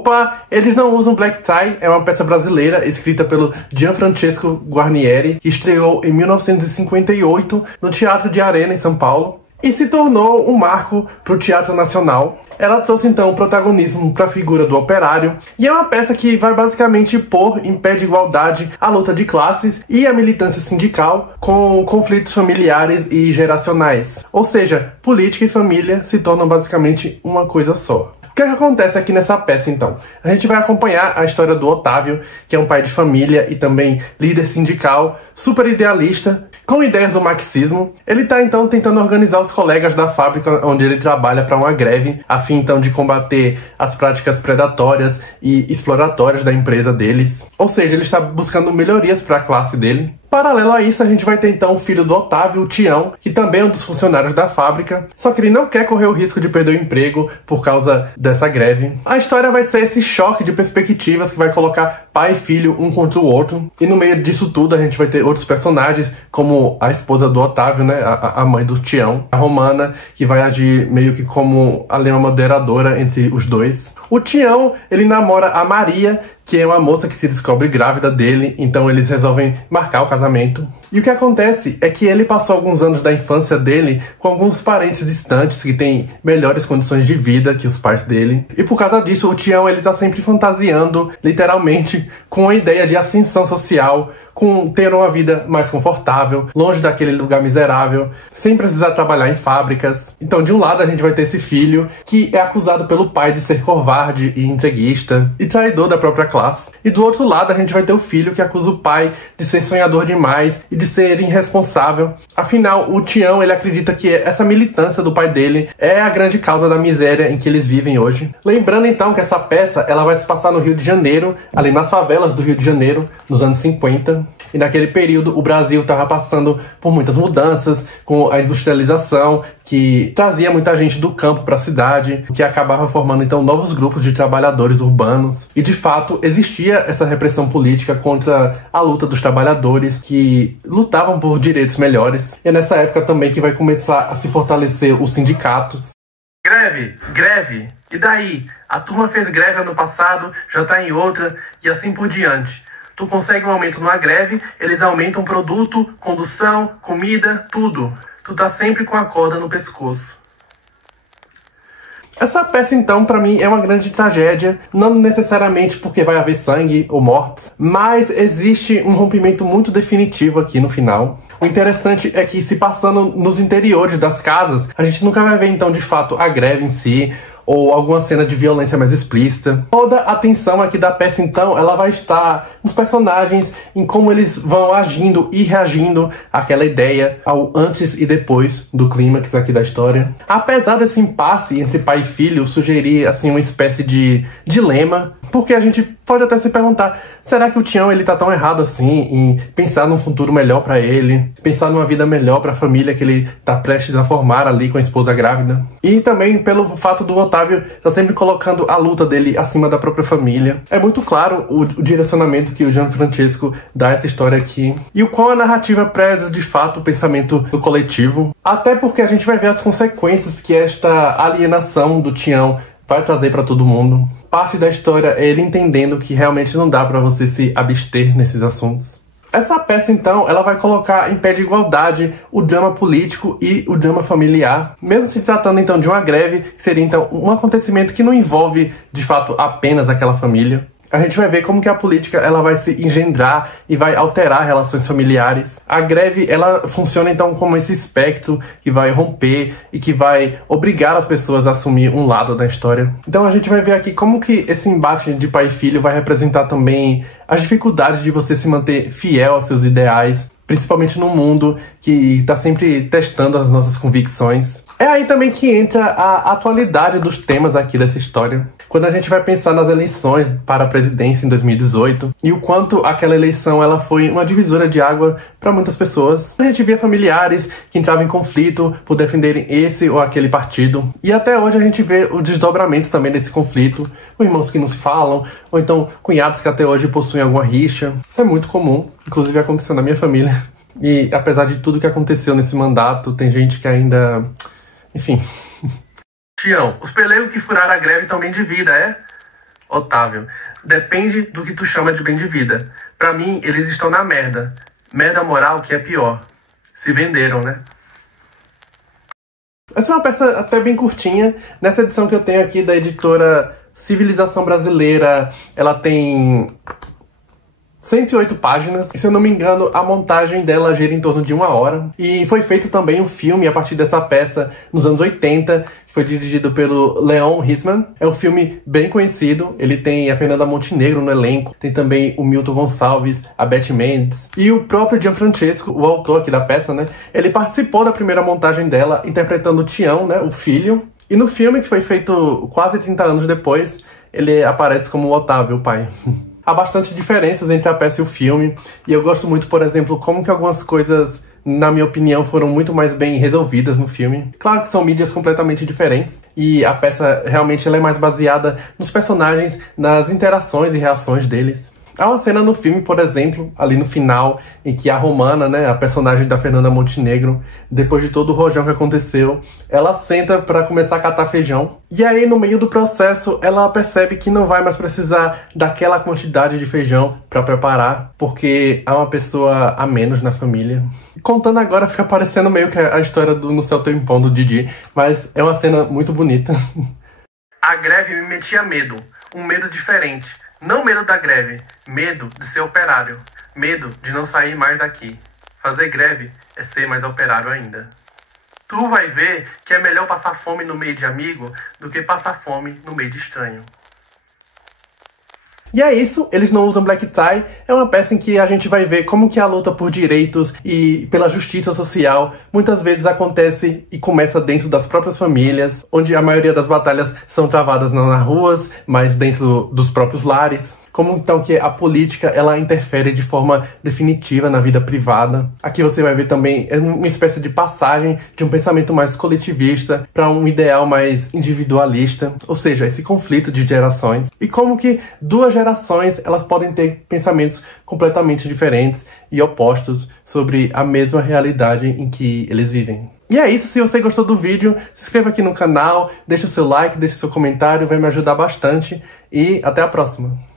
Opa, eles não usam black tie é uma peça brasileira escrita pelo Gianfrancesco Guarnieri, que estreou em 1958 no Teatro de Arena, em São Paulo, e se tornou um marco para o Teatro Nacional. Ela trouxe então o protagonismo para a figura do operário, e é uma peça que vai basicamente pôr em pé de igualdade a luta de classes e a militância sindical com conflitos familiares e geracionais. Ou seja, política e família se tornam basicamente uma coisa só. O que acontece aqui nessa peça, então? A gente vai acompanhar a história do Otávio, que é um pai de família e também líder sindical, super idealista, com ideias do marxismo. Ele está, então, tentando organizar os colegas da fábrica onde ele trabalha para uma greve, a fim, então, de combater as práticas predatórias e exploratórias da empresa deles. Ou seja, ele está buscando melhorias para a classe dele. Paralelo a isso, a gente vai ter então o filho do Otávio, o Tião, que também é um dos funcionários da fábrica, só que ele não quer correr o risco de perder o emprego por causa dessa greve. A história vai ser esse choque de perspectivas que vai colocar pai e filho um contra o outro, e no meio disso tudo a gente vai ter outros personagens, como a esposa do Otávio, né, a mãe do Tião, a Romana, que vai agir meio que como a leão moderadora entre os dois. O Tião, ele namora a Maria, que é uma moça que se descobre grávida dele, então eles resolvem marcar o casamento. E o que acontece é que ele passou alguns anos da infância dele com alguns parentes distantes que têm melhores condições de vida que os pais dele. E por causa disso, o Tião ele tá sempre fantasiando, literalmente, com a ideia de ascensão social, com ter uma vida mais confortável, longe daquele lugar miserável, sem precisar trabalhar em fábricas. Então, de um lado, a gente vai ter esse filho que é acusado pelo pai de ser covarde e entreguista e traidor da própria classe. E do outro lado, a gente vai ter o filho que acusa o pai de ser sonhador demais e de ser irresponsável. Afinal, o Tião, ele acredita que essa militância do pai dele é a grande causa da miséria em que eles vivem hoje. Lembrando, então, que essa peça ela vai se passar no Rio de Janeiro, ali nas favelas do Rio de Janeiro, nos anos 50. E naquele período o Brasil estava passando por muitas mudanças, com a industrialização que trazia muita gente do campo para a cidade, que acabava formando então novos grupos de trabalhadores urbanos. E de fato existia essa repressão política contra a luta dos trabalhadores que lutavam por direitos melhores. E é nessa época também que vai começar a se fortalecer os sindicatos. Greve, greve, e daí? A turma fez greve ano passado, já tá em outra, e assim por diante. Tu consegue um aumento numa greve, eles aumentam produto, condução, comida, tudo. Tu tá sempre com a corda no pescoço. Essa peça, então, pra mim, é uma grande tragédia, não necessariamente porque vai haver sangue ou mortes, mas existe um rompimento muito definitivo aqui no final. O interessante é que, se passando nos interiores das casas, a gente nunca vai ver, então, de fato, a greve em si, ou alguma cena de violência mais explícita. Toda a atenção aqui da peça, então, ela vai estar nos personagens, em como eles vão agindo e reagindo àquela ideia, ao antes e depois do clímax aqui da história. Apesar desse impasse entre pai e filho sugerir, assim, uma espécie de dilema, porque a gente pode até se perguntar, será que o Tião ele tá tão errado assim em pensar num futuro melhor pra ele, pensar numa vida melhor pra família que ele tá prestes a formar ali com a esposa grávida? E também pelo fato do Otávio tá sempre colocando a luta dele acima da própria família. É muito claro o direcionamento que o Gianfrancesco dá a essa história aqui, e o qual a narrativa preza de fato o pensamento do coletivo, até porque a gente vai ver as consequências que esta alienação do Tião vai trazer pra todo mundo. Parte da história é ele entendendo que realmente não dá pra você se abster nesses assuntos. Essa peça, então, ela vai colocar em pé de igualdade o drama político e o drama familiar, mesmo se tratando, então, de uma greve, que seria, então, um acontecimento que não envolve, de fato, apenas aquela família. A gente vai ver como que a política ela vai se engendrar e vai alterar relações familiares. A greve ela funciona então como esse espectro que vai romper e que vai obrigar as pessoas a assumir um lado da história. Então a gente vai ver aqui como que esse embate de pai e filho vai representar também as dificuldades de você se manter fiel aos seus ideais, principalmente num mundo que está sempre testando as nossas convicções. É aí também que entra a atualidade dos temas aqui dessa história. Quando a gente vai pensar nas eleições para a presidência em 2018 e o quanto aquela eleição ela foi uma divisora de água para muitas pessoas. A gente via familiares que entravam em conflito por defenderem esse ou aquele partido. E até hoje a gente vê os desdobramentos também desse conflito, com irmãos que não se falam, ou então cunhados que até hoje possuem alguma rixa. Isso é muito comum, inclusive aconteceu na minha família. E apesar de tudo que aconteceu nesse mandato, tem gente que ainda... Enfim... Tião, os pelegos que furaram a greve estão bem de vida, é? Otávio, depende do que tu chama de bem de vida. Pra mim, eles estão na merda. Merda moral que é pior. Se venderam, né? Essa é uma peça até bem curtinha. Nessa edição que eu tenho aqui da editora Civilização Brasileira, ela tem 108 páginas, e se eu não me engano, a montagem dela gira em torno de 1 hora. E foi feito também um filme a partir dessa peça nos anos 80, que foi dirigido pelo Leon Hirschman. É um filme bem conhecido, ele tem a Fernanda Montenegro no elenco, tem também o Milton Gonçalves, a Beth Mendes, e o próprio Gianfrancesco, o autor aqui da peça, né? Ele participou da primeira montagem dela, interpretando o Tião, né? O filho. E no filme, que foi feito quase 30 anos depois, ele aparece como o Otávio, o pai. Há bastante diferenças entre a peça e o filme, e eu gosto muito, por exemplo, como que algumas coisas, na minha opinião, foram muito mais bem resolvidas no filme. Claro que são mídias completamente diferentes, e a peça realmente ela é mais baseada nos personagens, nas interações e reações deles. Há uma cena no filme, por exemplo, ali no final, em que a Romana, né, a personagem da Fernanda Montenegro, depois de todo o rojão que aconteceu, ela senta pra começar a catar feijão. E aí, no meio do processo, ela percebe que não vai mais precisar daquela quantidade de feijão pra preparar, porque há uma pessoa a menos na família. Contando agora, fica parecendo meio que a história do No Céu Tem um Pão, do Didi, mas é uma cena muito bonita. A greve me metia medo, um medo diferente. Não medo da greve, medo de ser operário, medo de não sair mais daqui. Fazer greve é ser mais operário ainda. Tu vai ver que é melhor passar fome no meio de amigo do que passar fome no meio de estranho. E é isso, eles não usam black tie, é uma peça em que a gente vai ver como que a luta por direitos e pela justiça social muitas vezes acontece e começa dentro das próprias famílias, onde a maioria das batalhas são travadas não nas ruas, mas dentro dos próprios lares. Como então que a política ela interfere de forma definitiva na vida privada. Aqui você vai ver também uma espécie de passagem de um pensamento mais coletivista para um ideal mais individualista, ou seja, esse conflito de gerações. E como que duas gerações elas podem ter pensamentos completamente diferentes e opostos sobre a mesma realidade em que eles vivem. E é isso, se você gostou do vídeo, se inscreva aqui no canal, deixa o seu like, deixa o seu comentário, vai me ajudar bastante e até a próxima!